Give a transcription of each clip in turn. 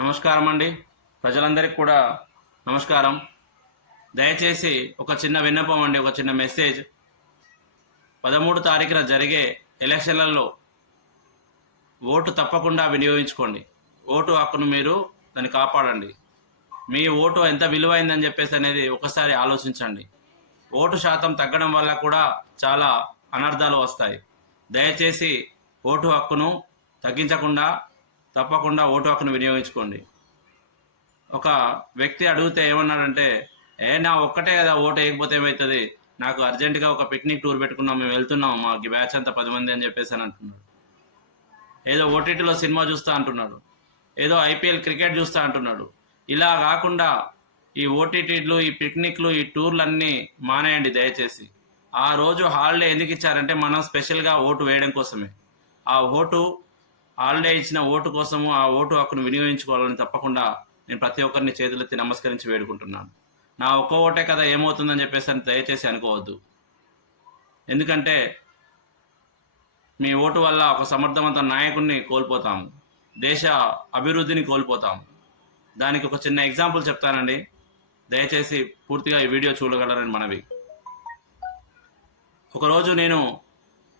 నమస్కారం అండి. ప్రజలందరికీ కూడా నమస్కారం. దయచేసి ఒక చిన్న విన్నపం అండి, ఒక చిన్న మెసేజ్. 13 తారీఖున జరిగే ఎలక్షన్లలో ఓటు తప్పకుండా వినియోగించుకోండి. ఓటు హక్కును మీరు దాన్ని కాపాడండి. మీ ఓటు ఎంత విలువైందని చెప్పేసి అనేది ఒకసారి ఆలోచించండి. ఓటు శాతం తగ్గడం వల్ల కూడా చాలా అనర్థాలు వస్తాయి. దయచేసి ఓటు హక్కును తగ్గించకుండా తప్పకుండా ఓటు హక్కును వినియోగించుకోండి. ఒక వ్యక్తి అడిగితే ఏమన్నాడంటే, నా ఒక్కటే కదా ఓటు వేయకపోతే ఏమవుతుంది, నాకు అర్జెంటుగా ఒక పిక్నిక్ టూర్ పెట్టుకున్నాం, మేము వెళ్తున్నాం, మాకు బ్యాచ్ అంతా 10 మంది అని చెప్పేసి అని అంటున్నాడు. ఏదో ఓటీటీలో సినిమా చూస్తా అంటున్నాడు, ఏదో ఐపీఎల్ క్రికెట్ చూస్తా అంటున్నాడు. ఇలా కాకుండా ఈ ఓటీటీలు, ఈ పిక్నిక్లు, ఈ టూర్లన్నీ మానేయండి దయచేసి. ఆ రోజు హాలిడే ఎందుకు ఇచ్చారంటే మనం స్పెషల్గా ఓటు వేయడం కోసమే. ఆ ఓటు హాలిడే ఇచ్చిన ఓటు కోసము ఆ ఓటు హక్కును వినియోగించుకోవాలని తప్పకుండా నేను ప్రతి ఒక్కరిని చేతులెత్తి నమస్కరించి వేడుకుంటున్నాను. నా ఒక్క ఓటే కదా ఏమవుతుందని చెప్పేసి అని దయచేసి అనుకోవద్దు. ఎందుకంటే మీ ఓటు వల్ల ఒక సమర్థవంత నాయకుడిని కోల్పోతాము, దేశ అభివృద్ధిని కోల్పోతాము. దానికి ఒక చిన్న ఎగ్జాంపుల్ చెప్తానండి, దయచేసి పూర్తిగా ఈ వీడియో చూడగలరని మనవి. ఒకరోజు నేను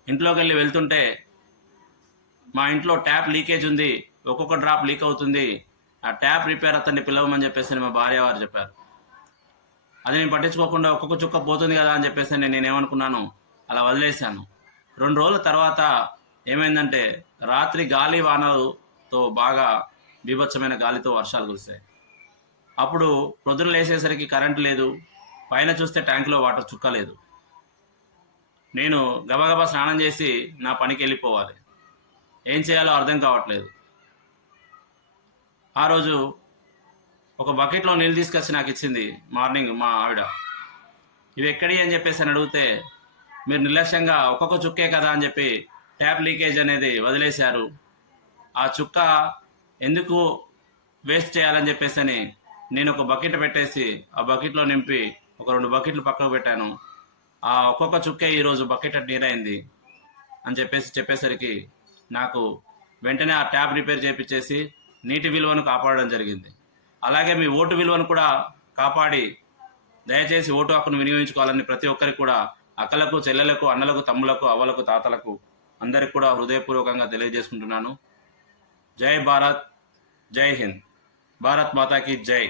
ఇంట్లోకి వెళ్ళి వెళ్తుంటే మా ఇంట్లో ట్యాప్ లీకేజ్ ఉంది, ఒక్కొక్క డ్రాప్ లీక్ అవుతుంది, ఆ ట్యాప్ రిపేర్ అతన్ని పిలవమని చెప్పేసి మా భార్య వారు చెప్పారు. అది నేను పట్టించుకోకుండా ఒక్కొక్క చుక్క పోతుంది కదా అని చెప్పేసి నేనేమనుకున్నాను, అలా వదిలేశాను. 2 రోజుల తర్వాత ఏమైందంటే రాత్రి గాలి వానలతో బాగా బీభత్సమైన గాలితో వర్షాలు కురిశాయి. అప్పుడు పొద్దున లేచేసరికి కరెంట్ లేదు, పైన చూస్తే ట్యాంకులో వాటర్ చుక్క లేదు. నేను గబగబా స్నానం చేసి నా పనికి వెళ్ళిపోవాలి. ఏం చేయాలో అర్థం కావట్లేదు. ఆ రోజు ఒక బకెట్లో నీళ్ళు తీసుకొచ్చి నాకు ఇచ్చింది మార్నింగ్ మా ఆవిడ. ఇవి ఎక్కడి అని చెప్పేసి అని అడిగితే, మీరు నిర్లక్ష్యంగా ఒక్కొక్క చుక్కే కదా అని చెప్పి ట్యాప్ లీకేజ్ అనేది వదిలేశారు, ఆ చుక్క ఎందుకు వేస్ట్ చేయాలని చెప్పేసి అని నేను ఒక బకెట్ పెట్టేసి ఆ బకెట్లో నింపి ఒక 2 బకెట్లు పక్కకు పెట్టాను. ఆ ఒక్కొక్క చుక్కే ఈరోజు బకెట్ నీరైంది అని చెప్పేసరికి నాకు వెంటనే ఆ ట్యాప్ రిపేర్ చేయించేసి నీటి విలువను కాపాడడం జరిగింది. అలాగే మీ ఓటు విలువను కూడా కాపాడి దయచేసి ఓటు హక్కును వినియోగించుకోవాలని ప్రతి ఒక్కరికి కూడా, అక్కలకు, చెల్లెలకు, అన్నలకు, తమ్ములకు, అవ్వలకు, తాతలకు అందరికి కూడా హృదయపూర్వకంగా తెలియజేసుకుంటున్నాను. జై భారత్, జై హింద్, భారత్ మాతాకి జై.